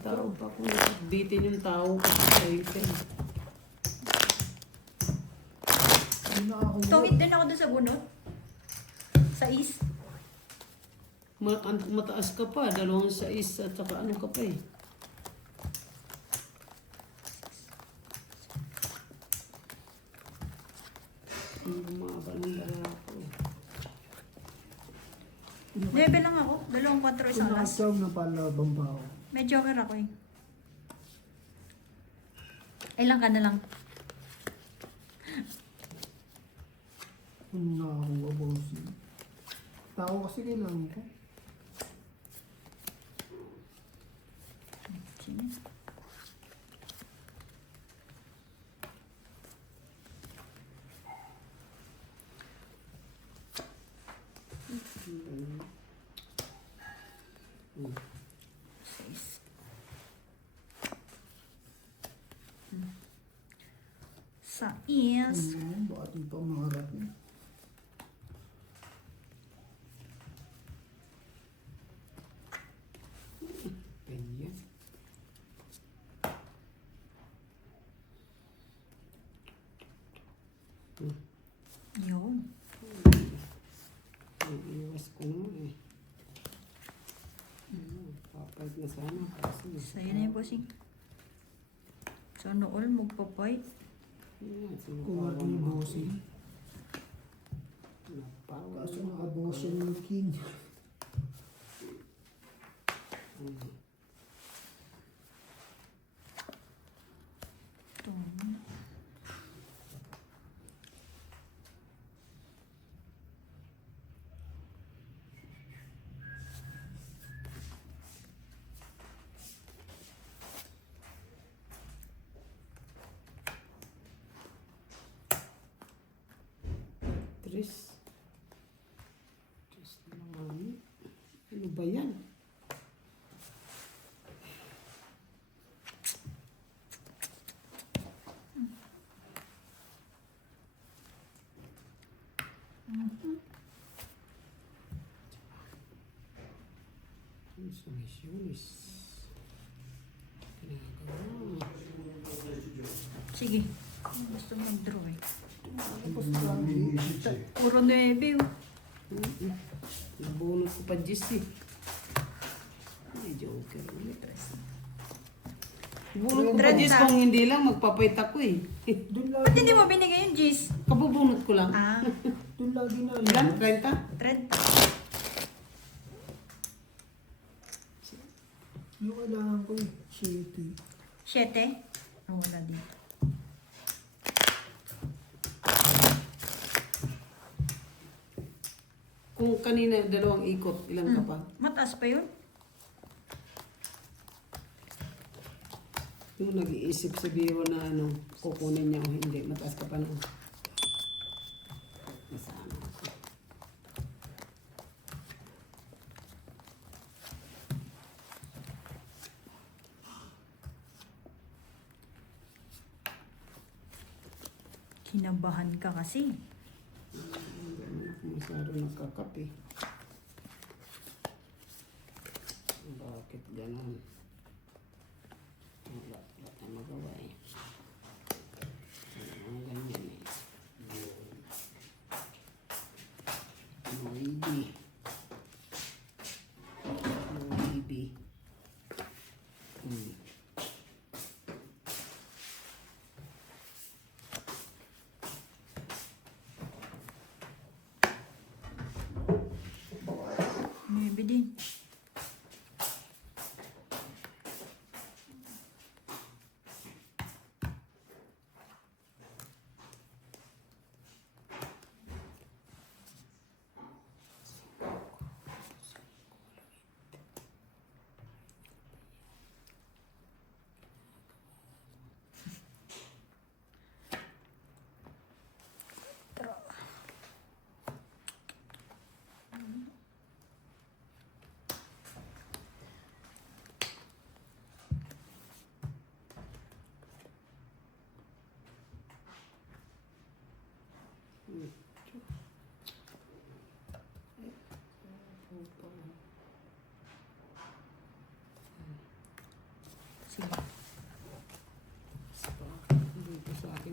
Tao pa kung bitin yung tao kasi sa itin. Tungit din ako doon sa bunot. Sa is. Mataas ka pa, 2.6 at saka ano ka pa eh. Ang bumaba ng dala ko. 9 lang ako. 2-4 isang alas. Nakasawag na palabang pa ako. May joker ako eh. Ilang ka na lang. Ano na ako abosin. Tao kasi kailangan ko. Sa is. Bakit yung pamaharap niya? Ganyan. Yun. Iiwas ko naman eh. Papayag na sana. Kasi Sa'yo na yung bossing. So, nool, magpapay. Kung ako yung bossing. Napawa. Kaso nakabosin yung king. Ito. Tres. Tres na naman. Ano ba yan? Sumis. Ginagawa. Sige. Gusto mo mag-draw eh. Tapos lang iisip siya. Puro 9 oh. Nabunot ko pa Jis eh. Ay, joker ulit. Bunot ko pa Jis kung hindi lang magpapait ako eh. Doon Ba't lagi, hindi mo binigay yung G's? Kabubunot ko lang. Ah, doon lagi na Ilan? yun. 30? 30. Yung kailangan ko eh. Shitty. 7? Oh, wala dito. Kung kanina 2 ikot, ilan ka pa? Mataas pa yun? Yung nag-iisip sa biro na ano, kukunin niya o hindi, mataas ka pa na. Nasama ako. Kinabahan ka kasi. Hindi naman ako masyado nagkakape. Bakit gano'n? Wala tayong magawa eh. Mga ganyan eh. Maybe. Maybe din.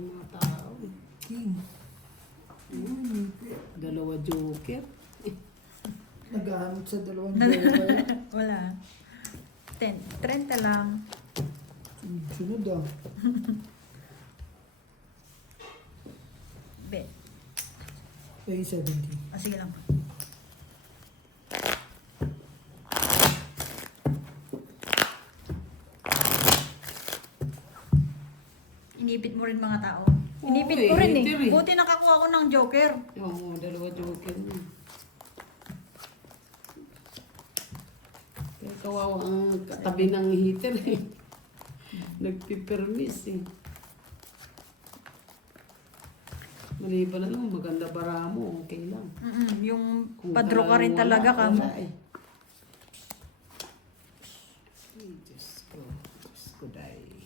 mga tao. King. Dalawa joker. Naghahanap sa dalawang dalawa. Wala. 10. 30 lang. Sunod ah. Bet. Ay, 70. Sige lang. Inipit mo rin mga tao. Inipit ko rin hitter eh. Buti nakakuha ko ng joker. Oo, dalawa joker niya. Kaya kawawa ang katabi ng heater eh. Nagpipermis eh. Maliban na lang, maganda bara mo, okay lang. Yung Kung padro ka rin talagang talaga ka. wala eh. Ay, Diyos ko. Diyos ko, day.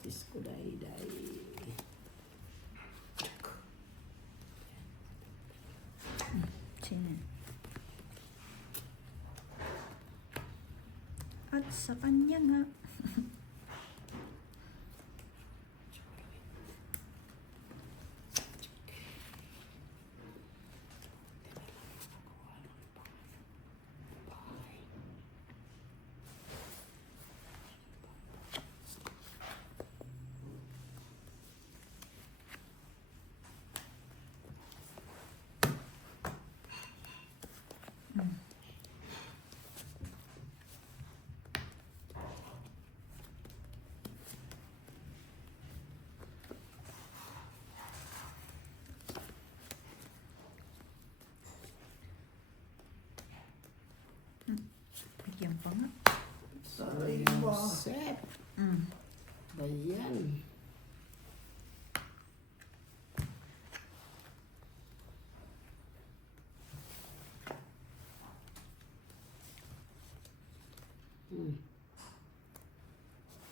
Diyos ko, day. Sino? At sa kanya nga. Bigyan pa nga. Saray ba? Set. Mm. Bayan.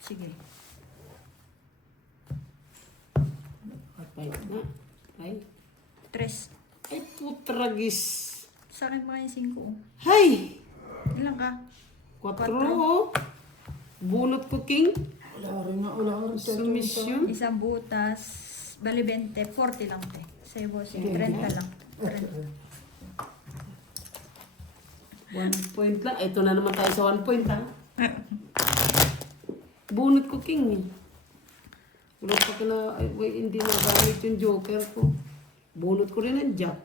Sige. Ay na. Ay. 3. Ay, putragis. Sa akin pa yung 5. Oh. Hay! Ilan ka? 4 oh. Bunot ko, King. Wala ka rin. Submission. Isang butas. Bali 20. 40 lang te. Sa'yo bossing. 30 lang. 30. 1 point lang. Ito na naman tayo sa 1 point, ha? Bunot ko, King, eh. Wala pa ka na, ay, wait, hindi na gamit yung joker ko. Bunot ko rin ang jack.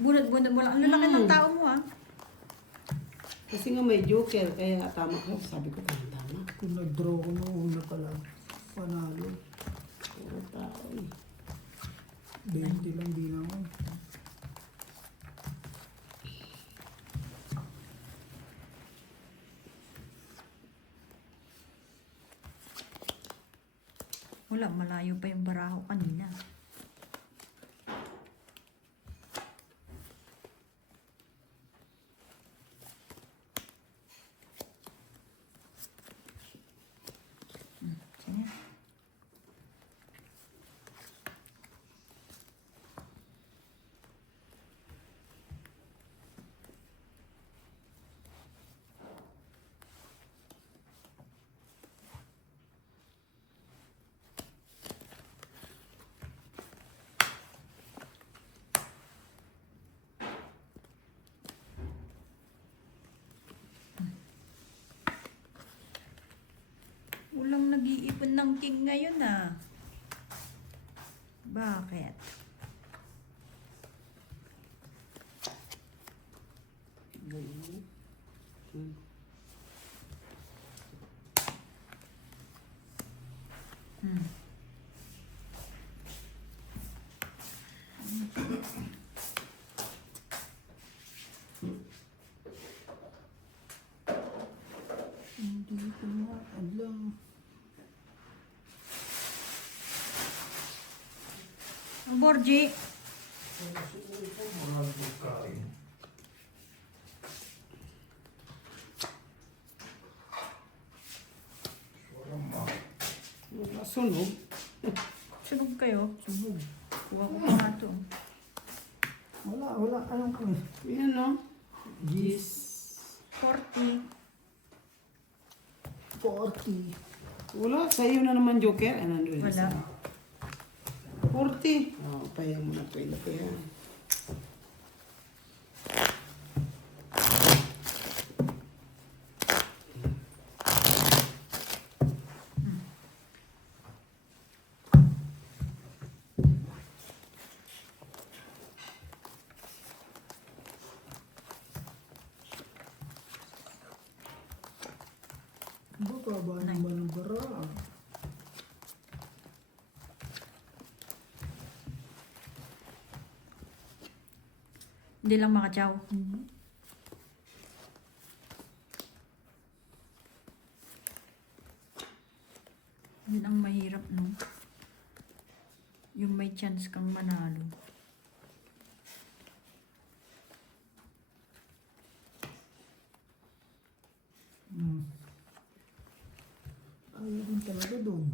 Bunot mo lang. Ang lalaki ng tao mo ah. Kasi nga may joker, kaya tama ko. Sabi ko, tama. Kung nag-draw ko nung una pa lang, panalo. Puro tao, eh. 20 lang din ako. Wala, malayo pa yung baraho kanina. Sige. Walang nag-iipon ng king ngayon ah. Bakit? Ganun. Hmm. Hindi ko na alam. Ang Borgie. Sunog. Sunog kayo. Sunog. Kuha ko pa nga to. Wala. Anong ko? Yan, no? Yes. 40. 40. Wala, sa'yo na naman joker. Ano doon? Wala. 40. Oh, payang mo na 20 ha. Baba naman ang bara. Hindi lang makachaw. Yun ang mahirap, no? Yung may chance kang manalo. Ayaw din talaga doon.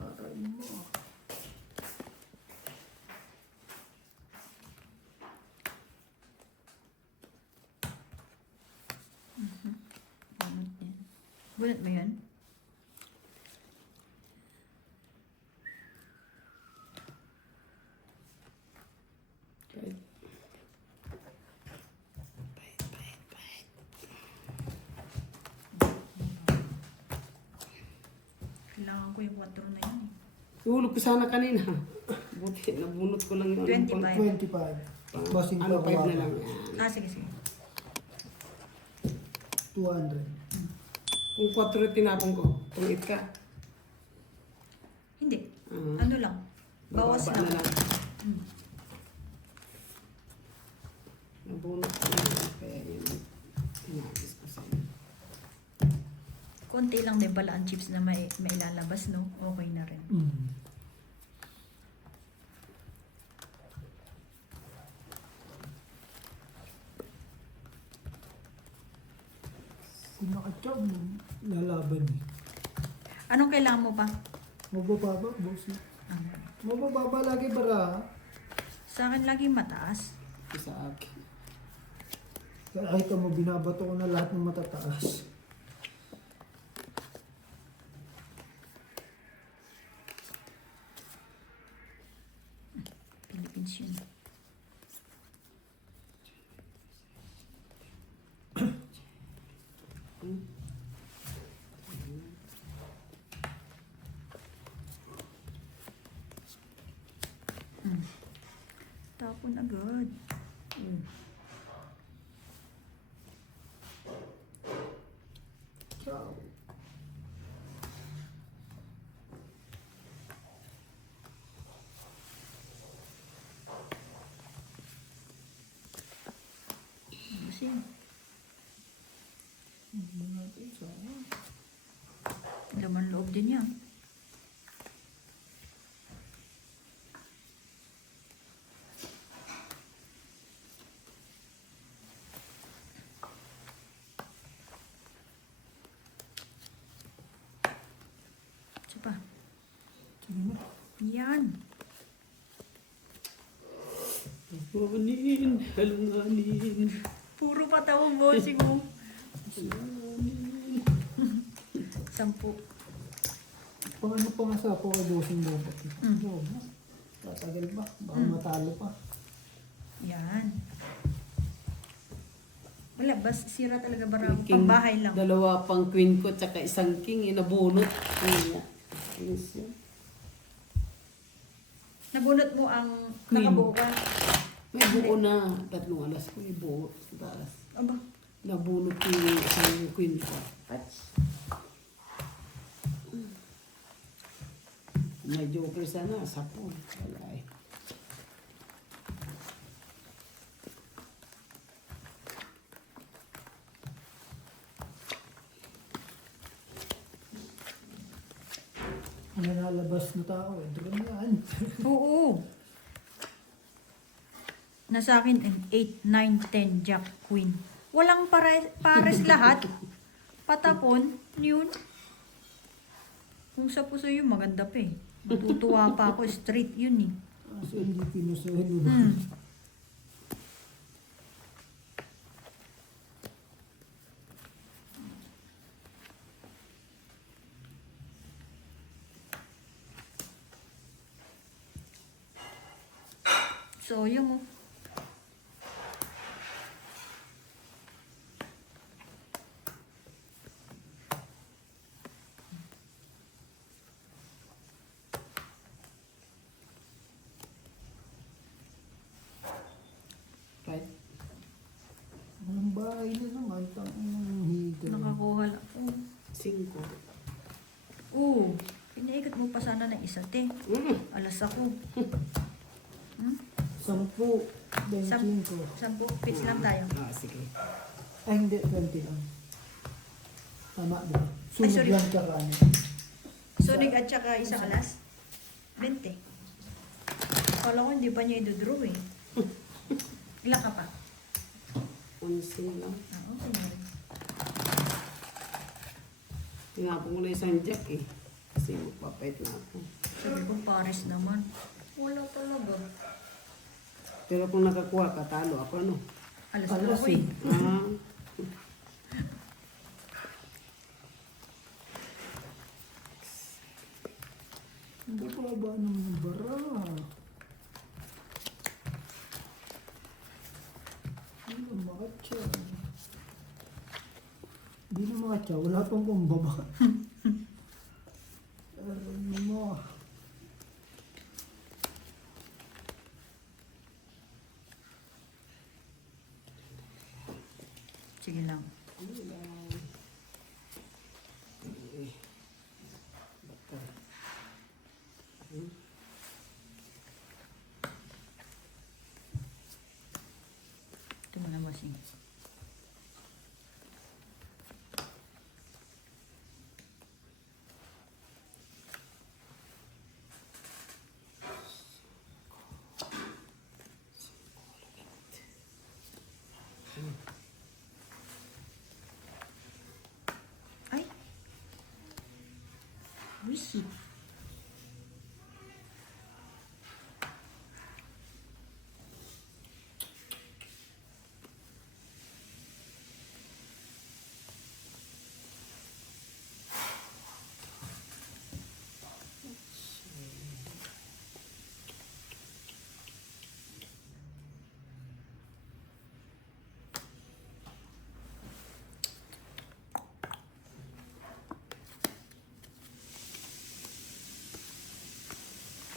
Aray mo. Bunot yan. Bunot mo yun? Kahit Kailangan ko yung 4 na yun. Ihulog ko sana kanina. Buti, nabunot ko lang yung 25. 25. Basing Ano, pa 5 na hawakan. lang yan. Sige, sige. 200. Kung 4 yung tinapon ko, tungit ka. Hindi. Ah. Ano lang. Bawas Bababa lang. na lang. Nabunot ko lang. Kaya yun, tinapis ko sa'yo. Konti lang din pala ang chips na may ilalabas, no? Okay na rin. Kung nakachab mo, lalaban eh. Anong kailangan mo pa? Mabababa, boss. Ano? Mabababa lagi bara. Sa akin laging mataas. Sa akin. Kahit mo, binabato ko na lahat ng matataas. Philippines yun. Tapon agad. Ciao. Busin. Laman loob din yan. Isa pa. Sige na. Yan. Halunganin, halunganin. Puro patawag bossing mo. 10. Pang ano pa nga sa ako kay bossing dapat. Mm. Tatagal ba? Baka matalo pa. Yan. Wala, bas sira talaga barang King, pangbahay lang. Dalawa pang queen ko, tsaka isang king, inabunot. Kaya, kings yun. Nabunot mo ang Queen. nakabuo ka. May buo na, 3 alas ko, may buo sa taas. Aba, Nabunot yung isang queen ko. May joker sana, 10. Wala eh. Ang nalalabas na tao, drone yan. Oo. Nasa akin, 8, 9, 10, Jack, Queen. Walang pares lahat. Patapon, yun. Kung sa puso yun, maganda pa eh. Matutuwa pa ako, straight yun eh. Kasi hindi pinusuhin. Hmm. So, yun mo. Right? Walang bahay na naman, tangin ng higa. Nakakuha lang. 5. Oo. Pinaikot mo pa sana ng isa, te. Alas ako. 10, 25. 10 pits lang tayo. Sige. Ay, hindi, 20 lang. Tama ba? Ay, Sunog sorry. lang ka kanin. Sunig at saka isang alas. 20. Kala ko hindi pa niya idodraw eh. Ilan ka pa? 11 lang. Okay. Tinapon ko na isang jack eh. Kasi magpapait na ako. Sabi ko pares naman. Wala talaga. Pero kung nakakuha ka, talo ako ano. Alas Alas ako eh. Ah, Ang baba naman ng bara. Hindi na makatsa. Hindi na makatsa. Wala pang kumbaba. Ano mo? Sige lang. Ito mo na masing. Ay! Wisit.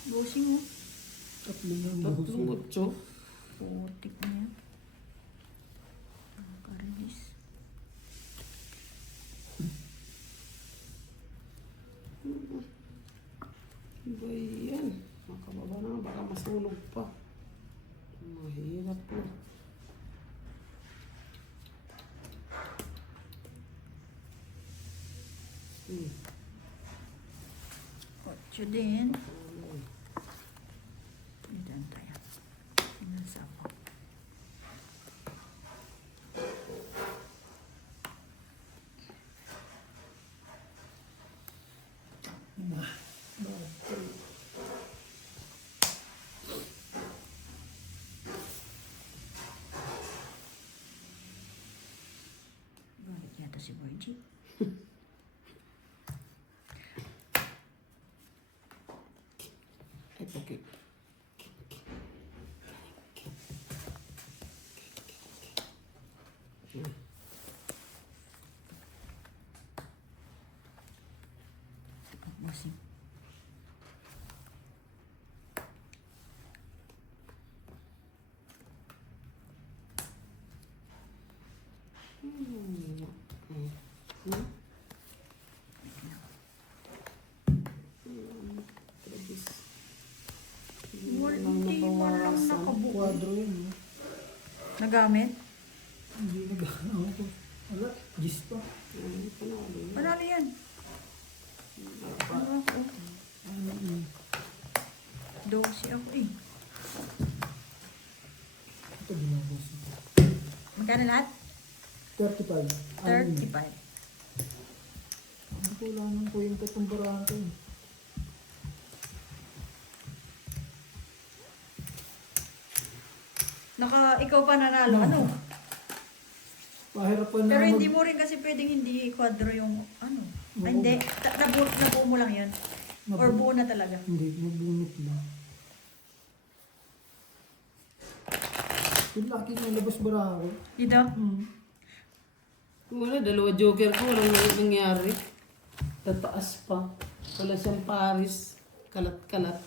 Bossing mo. Tatlo na ang tatlong buhos. 8. Putik na yan. Nakakarinis. Ba yan? Makababa na, baka masunog pa. Mahirap po. Ocho din. Diyan tayo. Nasa ako. Bakit yata si Boy G? Ay, okay. Bossing. Hindi mo lang nakabuo. Kwadro yun. No? Nagamit? Hindi nag-ano ko. Wala, gis pa. Panalo yan. Ano ako? 12 ako eh. Ito binabos. Magkano lahat? 35. 35. Hindi ko wala nang kwenta itong barahan ko. Ikaw pa nanalo, ano? Pahirapan na Pero hindi mo rin kasi pwedeng hindi quadro yung ano. Ay, hindi. Nabuo mo lang yun. Or buo na talaga. Hindi, mabunot lang. Yung laki ng labas barahan ko. Dito? Wala, dalawa joker ko, walang nangyari. Tataas pa. Wala siyang paris. Kalat-kalat.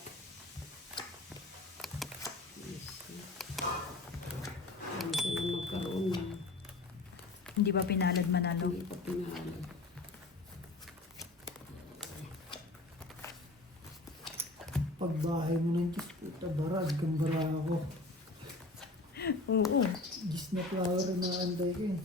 Ano sila magkaroon na. Hindi ba pinalad manalo? Hindi pa pinahalag. Pagbahay mo ng Diyos, puta, barag kang barahan ko. Oo. Diyos na flower na anday ko eh.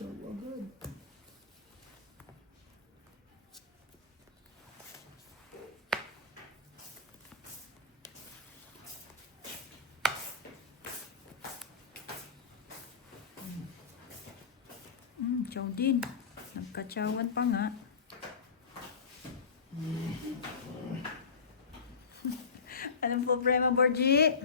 Ciao agad. Chow din. Nagkatsawan pa nga. Anong problema, Borgie?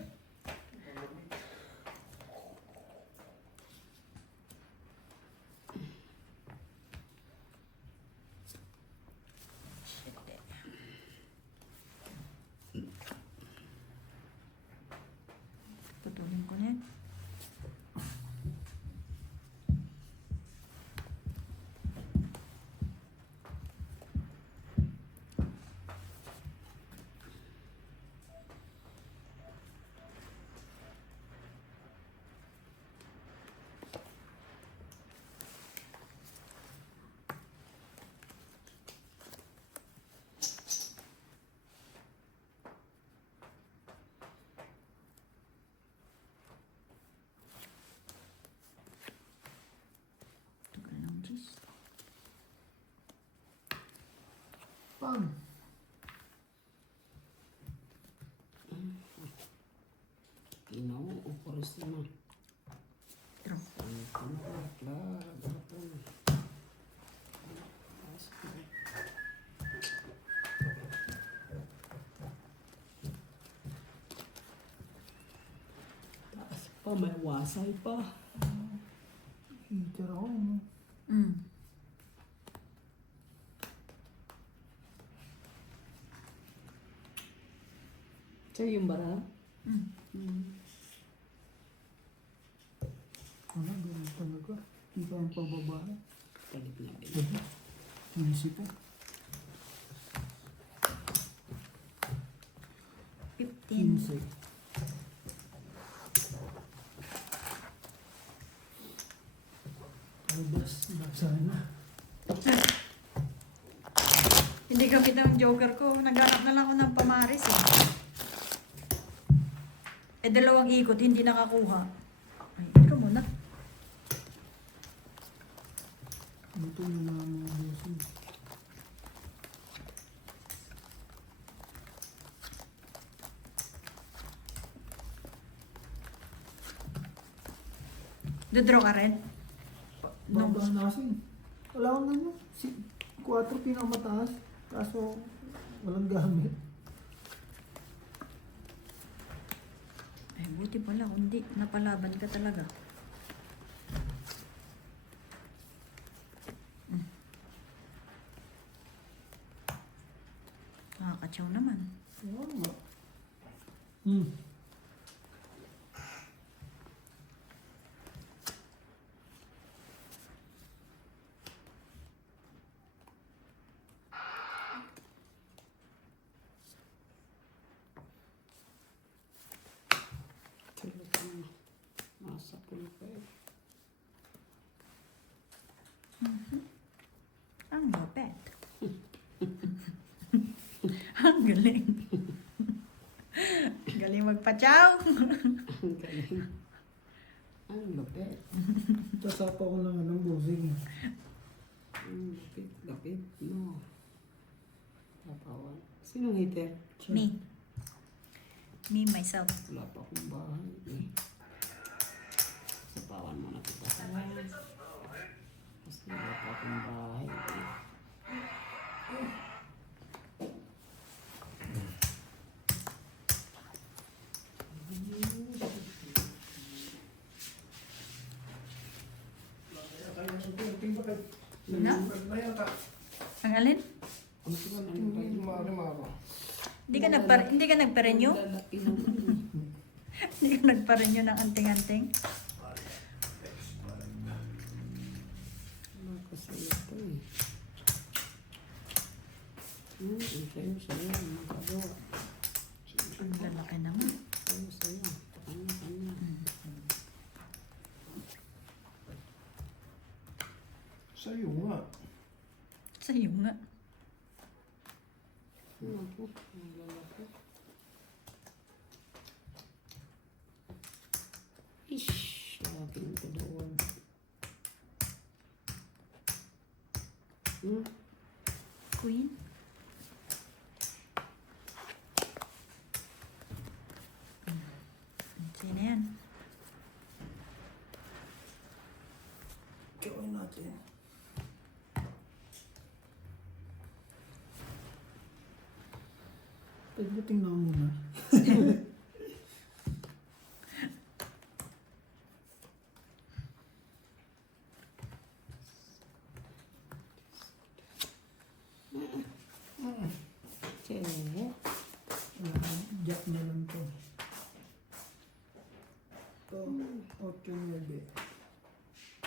Putulin ko na yan. Tagal ng cheese. Pam. Ginoo, oras naman. True. Taas pa, may wasay pa. Heater ako eh. Mm. Siya yung bara? Ano, ganun talaga. Hindi ka ang pababae. Palit na ba? Diba? Easy pa. 15. 15. Labas, sana. Hindi gamit ang joker ko. Naghanap na lang ako ng pamaris eh. Dalawang ikot, hindi nakakuha. Ay, ito muna. Ito na namin ang bossing. Dodraw ka rin? No. Baba nasin. Wala akong ano. 4 pinakamataas. Kaso, walang gamit. Ay, buti pala. Kundi, napalaban ka talaga. Nakakatsaw naman. Oo nga. Nasa pulo pa eh. Ang lapet. Ang galing. Galing magpachaw. Ang galing. Ang lupit. Sasapa ko lang ng busing. Ang lupit. Lupit. No. Tapawan. Sinong hater? Me. Me, myself. Wala pa akong bahay. Eh. Sapawan mo na kita. Kasi wala pa akong bahay. Eh. Na? Ang alin? Hindi ka nagpa-renew? Lalaki naman. Hindi ka nagpa-renew ng anting-anting? Wala kasi ito eh. Sa'yo. Ang kagawa. Ang lalaki naman. Sa'yo. Kanya. Sa'yo nga. Sa'yo nga. Ako, ang lalaki. Ish, laki ng kadawag. Queen? Sino yan? Gawin natin. Pwede ba tingnan ko muna? Che. Jack na lang to. Ito, 8-9.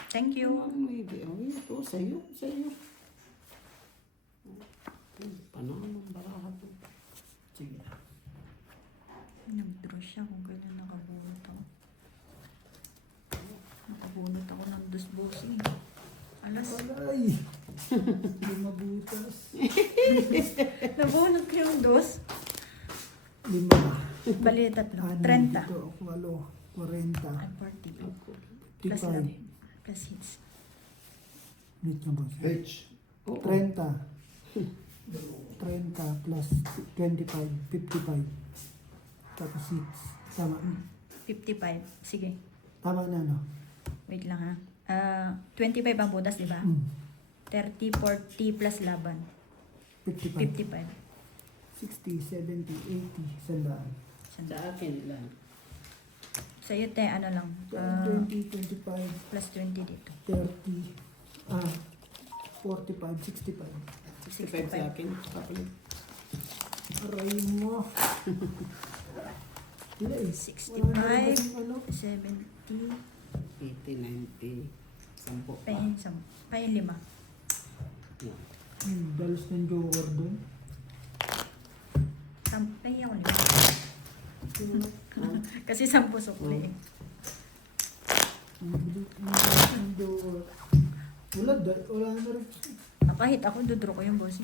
Thank you. Maybe. Ito, sa'yo. Panalo, baraha to. Sige. Nag-draw siya kung kailan nakabunot ako. Nakabunot ako ng dusbosi. Alas. Alay! Hindi mabutas. Nabunot ko yung dos. 5. Bali, tatlo. 30. 8, 40. At 40. Ako. Plus 55. love. Plus hits. Wait na boss. H. 30. 30 plus 25. 55. Tapos 6. Tama. 55. Sige. Tama na, no? Wait lang ha. 25 ang butas, di ba? 30, 40 plus laban. 55. 55. 60, 70, 80, 100. Sa akin lang. Sa'yo, te, ano lang. 20, 25, Plus 20 dito. 30, 45, 65. 65 sa akin. Kapalit. Aray mo. Wala eh. 65, Wala na kasing ano. 70, 80, 90. 10 pa. pay 5. Yeah. Dalos ng joker doon. Pay ako 5. Kasi 10 sukli eh. Dalos ng joker. Wala na rin. Kahit ako, dudro ko yung boss.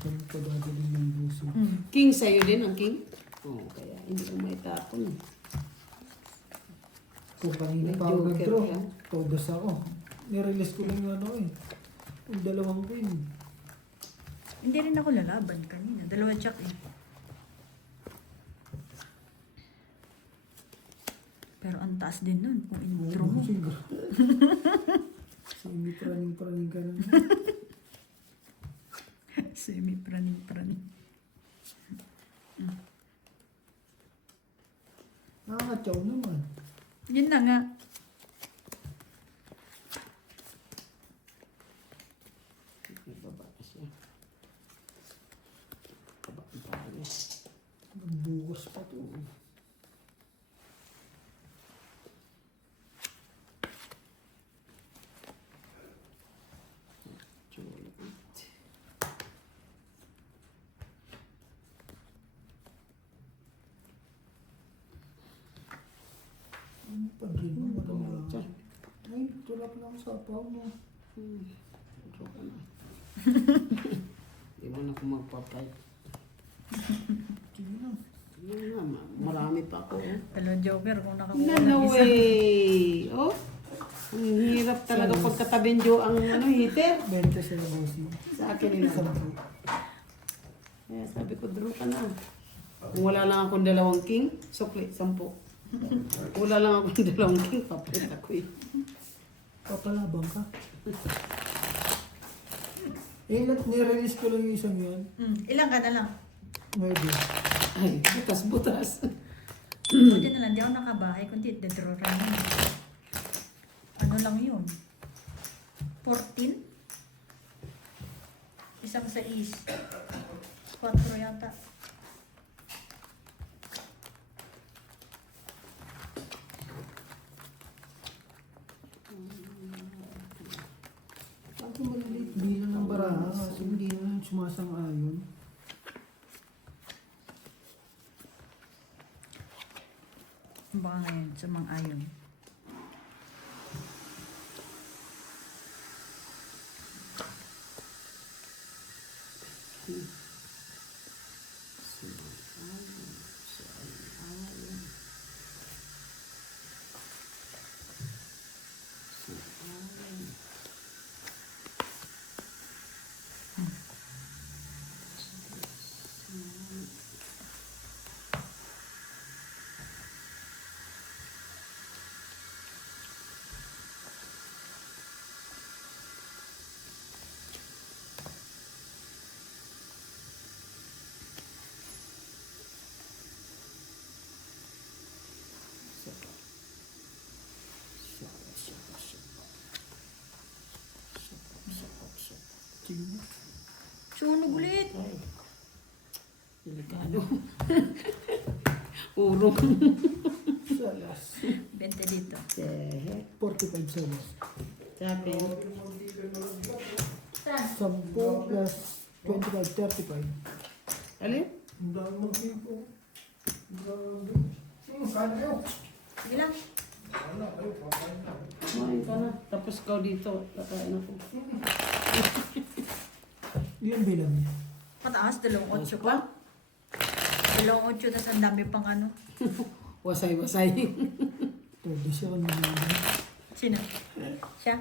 Kaya pagagaling ng buso. King sa'yo din ang king? Oo, kaya hindi ko maitapon. Kung kanina May pa ako joker nag-draw, ka. todos ako. Nirelease ko lang yung ano eh. Yung 2 queen. Hindi rin ako lalaban kanina. 2 jack eh. Pero ang taas din nun kung in-draw mo. Siguro. Semi-praning ka na. Semi-praning. Nakakatsaw naman. Yun na nga. May baba na siya. Baba ang tayo. Bukas pa to. Juliet. Pag-ino mo na Tiyan. Ay, tulak lang sa apaw mo. Draw ka na. Hindi mo na ako magpapay. Sige na. Yun nga, marami pa ako. Oh. Dalawang joker kung nakakuha No, ng no isa. way! Oh, ang hirap talaga pagkatabing Jo ang ano, heater. 20 sila bossing. Sa akin nila. 10. Kaya sabi ko, draw ka na. Kung wala lang akong dalawang king, sukli, 10. Kung wala lang akong dalawang king, papalit ako eh. Papalabang ka. Nire-release ko lang yung isang yan. Ilang ka na lang? Maybe. Ay, butas-butas. Buti na lang, di ako nakabahay, kundi the-draw rin yun. Ano lang yun? 14? Isang sa is. 4 yata. Ako maliliit bilang ng baraha kasi hindi na sumasang-ayon. Baka ngayon, sumang-ayon. Sige na. Sunog ulit! Ay, delikado. Urong. Salas. 20 dito. Sehe. 45 salas. Sa akin. 10 plus 25, 35. Alin? Ang dami mong tipo. Kano yun? Sige lang. Kumain ka na. Tapos ikaw dito. Kakain ako. Yun bilang niya. Mataas, 2.8 pa? pa. 2.8, tas ang dami pang ano. Wasay-wasay. Todo siya kung nalaman. Sino? Siya?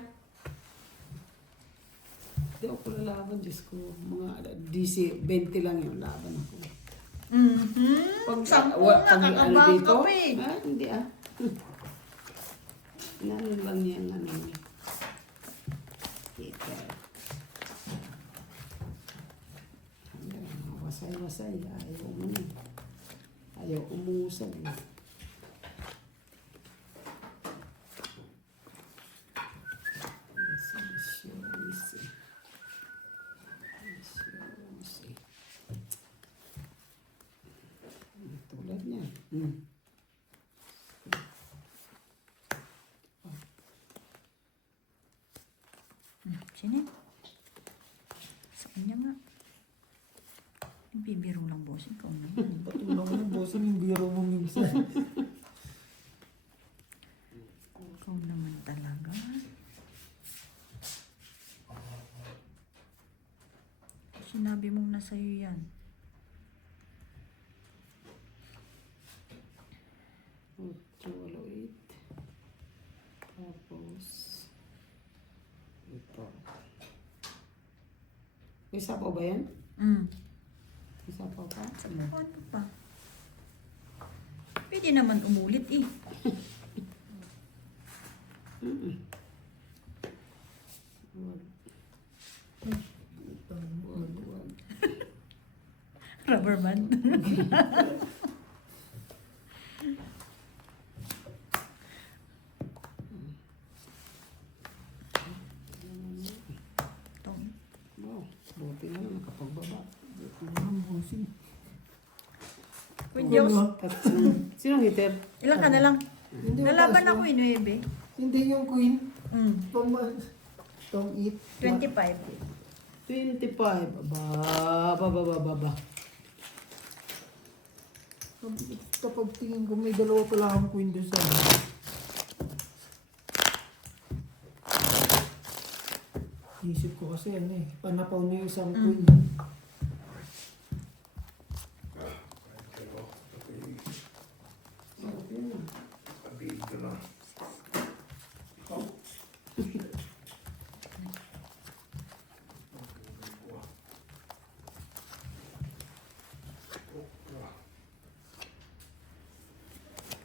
Hindi ako lalaban, Diyos ko. Mga DC, 20 lang yung laban ako. Pag, Sampu pag nga, ano kakabang dito? ka pa eh. Ah, hindi ah. Inano lang yan, ano niya. Kita. Mga wasay-wasay. Ayaw mo na. Ayaw umusag. Tulad niya. Sino? Sa kanya nga. Bibiro lang boss. Ikaw na yun. Patulang mo yung bossing yung biro mo minsan. Ikaw naman talaga. Sinabi mong nasa'yo yan. Walo 8. Tapos, ito. Isa pa ba yan? Isa pa pa? Ano pa? Pwede naman umulit eh. Wag. Rubber band. Tong. Wow, buti na lang nakapagbaba. Ang bossing. Queen Diyos. Sinong hitter? Ilan ka na lang? Hindi, Nalaban mataas ako mo. eh, 9. Hindi yung queen. Mm. Tong eat. 25. 25. Ba. Kapag tingin ko may dalawa pala akong queen doon sa Isip ko kasi ano eh, panapaw niyo yung isang queen.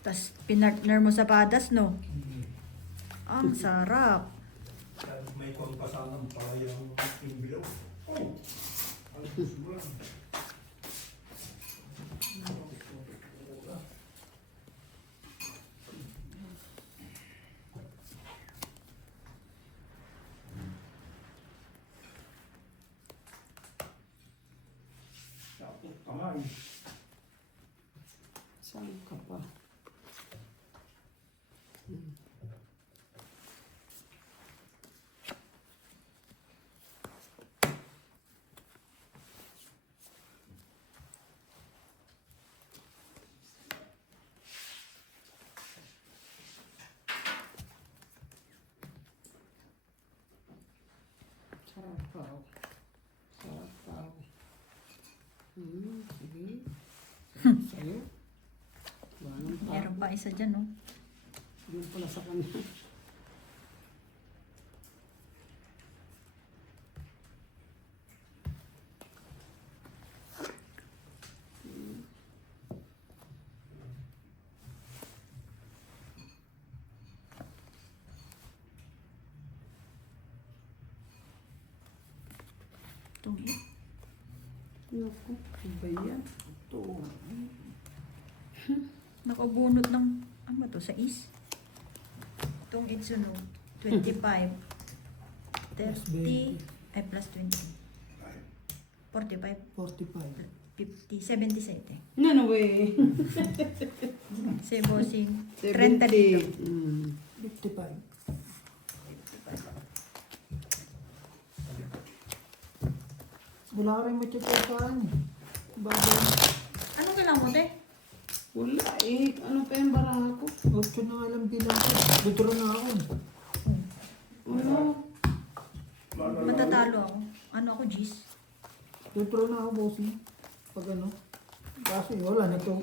Tapos pinartner mo sa padas, no? Ang sarap. May kwan pa sana para yung bilog. Oh! Ang gusto lang. Tapos tayo. Saan ka pa? Sarapaw. Sarapaw. Sige. Sa'yo. Walang pa. Meron pa isa dyan, no? Yun pala sa kanya. Itong Naku, iba yan. Ito. nakabunot ng, ano ba to, sa is? Itong Itsuno, 25, 30, ay plus 20. 45, 45. 50, 77. No way. Si Bossing, 70. 30 dito. 55. Wala ka rin matyatyasaan eh. Bagay. Ano kailangan mo, te? Wala eh. Ano pa yung baraha ko? 8 na nga lang bilang ko. Withdraw na ako. Ano? Matatalo ako. Ano ako, G's? Withdraw na ako, bossy. Pag ano. Kasi wala na to.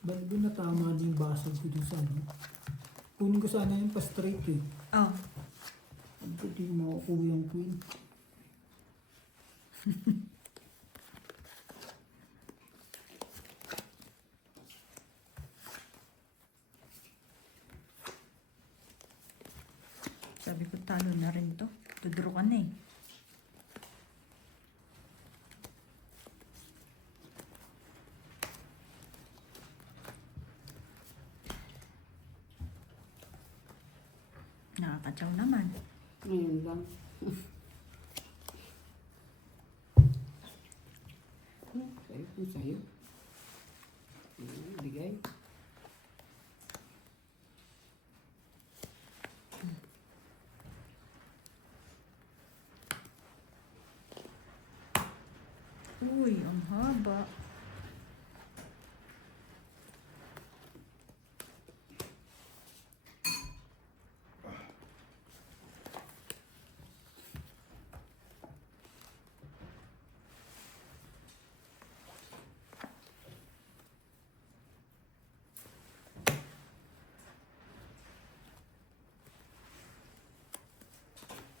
Bali din natama din yung basag ko dun sa ano. Kunin ko sana yung pa-straight eh. Oh. Hindi ko makukuha yung queen. Sabi ko, talo na rin to. Tudro ka na eh. Nakakatsaw naman. Ngayon lang. Sa'yo kung sa'yo. Bigay. Uy, ang haba.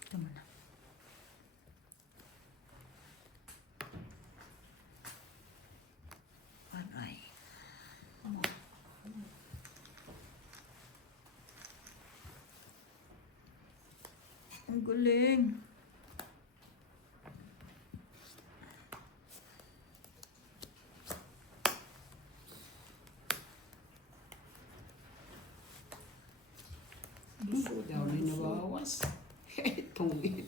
Tama na. Aray. Ang galing. Daw na nabawas. Itong it.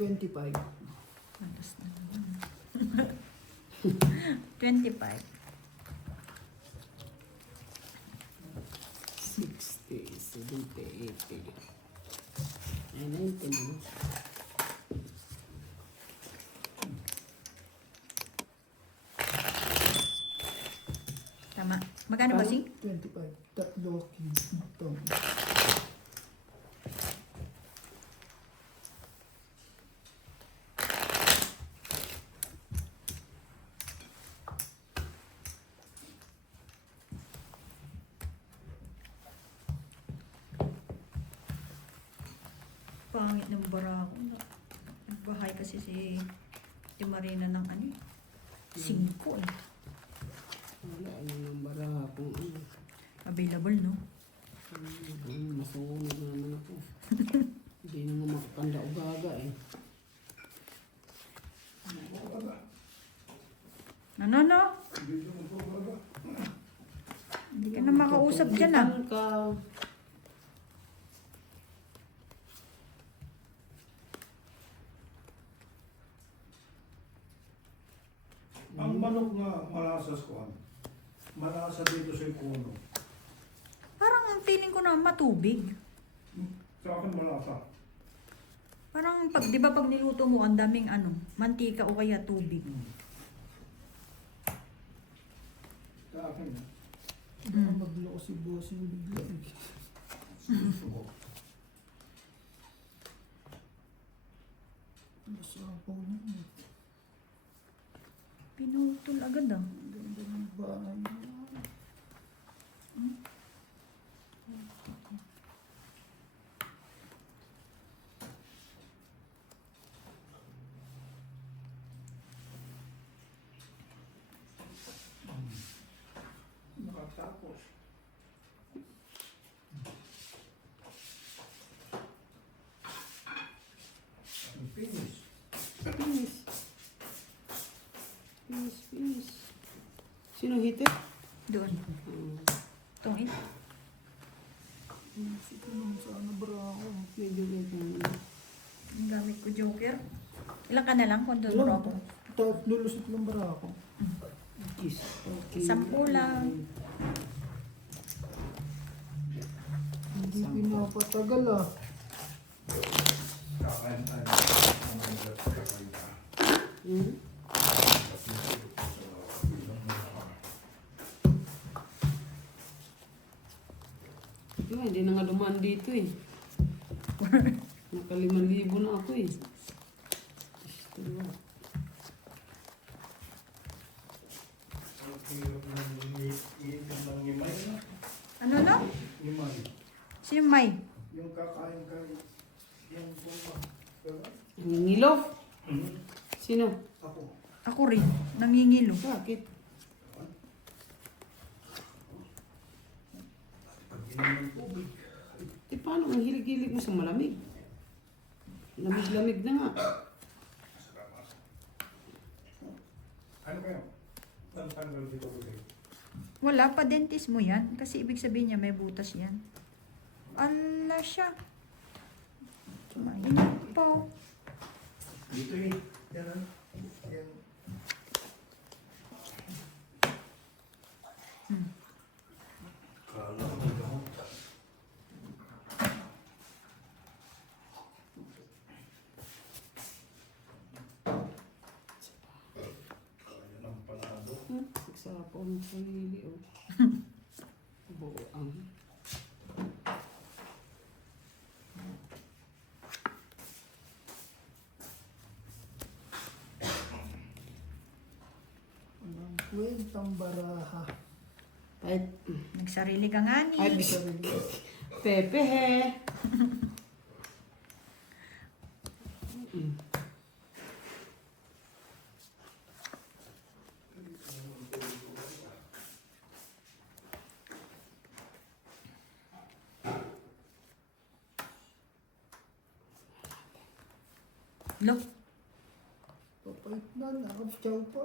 $25. Malas na naman. 25. 60, 70, 80. Ay, 90 na. Tama. Magkano ba, Sing? 25. Tatlo king. Ito. Pangit ng barako. Nagbahay kasi si Marina ng ano eh. 5 eh. Wala, yung number kung ano. Available, no? Masunod na naman ako. Hindi naman makatanda o gaga eh. No. Hindi ka na makausap dyan ah. Tutupitan ka. Ang manok nga malasas ko, malasa dito sa ikuno. Parang ang feeling ko na matubig. Sa akin malasa. Parang pag, di ba pag niluto mo, ang daming ano, mantika o kaya tubig. Sa akin, Baka magloko si boss yung bigla. susubo. Masapaw na. Pinutol agad ah. Ganda ng bahay. Nakatapos. Ang finish. Finish. Finish. Sino hitit? Doon. Itong it. Sige naman sana barako. Medyo ganyan. Ang gamit ko joker. Ilang ka na lang kung doon Wala. promo? Lulusot lang barako. Is okay. 10 lang. Hindi pinapatagal ah. Kakain tayo. Hmm? Diba, hindi na nga dumaan dito eh. Naka 5,000 na ako eh. Diba? Ang hirap ng iitin ng himay na. Ano no? Himay. Sino May? Yung kakain ka, yung bunga. Diba? Nangingilo? Sino? Ako. Ako rin. Nangingilo. Bakit? Pag inom ng tubig. Eh paano ang hilig-hilig mo sa malamig? Lamig-lamig na nga. Ano kayo? Ang tanggal dito ko kayo. Wala pa, dentist mo yan. Kasi ibig sabihin niya may butas yan. Ala siya. Mainit pa. Dito eh. Yan ah. Yan. Kala ko gamot. Kaya ng panado. Nagsapaw ng sarili oh. Buang. Walang kwentang baraha. Kahit, Nagsarili ka nga ni. ay, Pepe he. Look. Papait na, nakapchaw pa.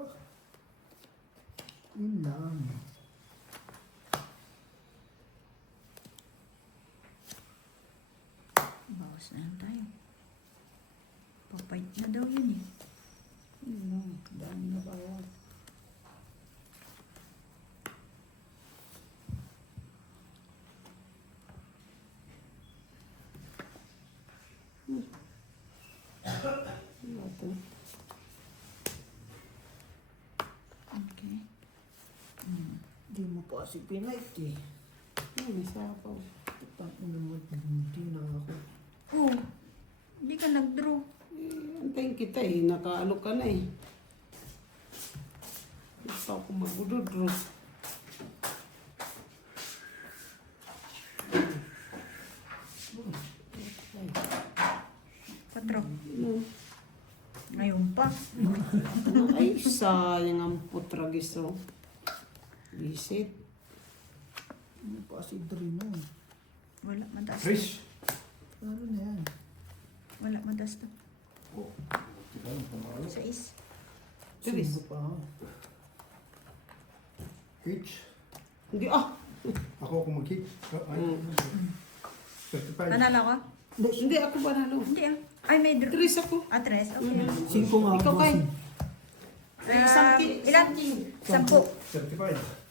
Yun lang. Bawas na lang tayo. Papait na daw yun eh. Yun lang, dami na bawas. Wala to. Okay. Hindi mo pa kasi pinight eh. May sapaw. Tangin naman, hindi na ako. Oh, hindi ka nag-draw. Antayin kita eh. Nakaano ka na eh. Hindi pa ako magududro. Patro. Ano? Ngayon pa. Ay, sayang ang putragiso. Visit. Hindi pa kasi dream mo. Wala, mataas. Chris! Ano na yan? Wala, mataas to. Oh, tika lang, pamalo. 6. Bilis. Sino pa ako? Hitch. Hindi ah. Ako mag-hit. Ay, 35. Panalo ka? Hindi ako panalo. Hindi ah. Ay, may draw. Tris ako. Ah, 3. Okay. Sino nga Ikaw ako? kay. Ilan? 10. 35.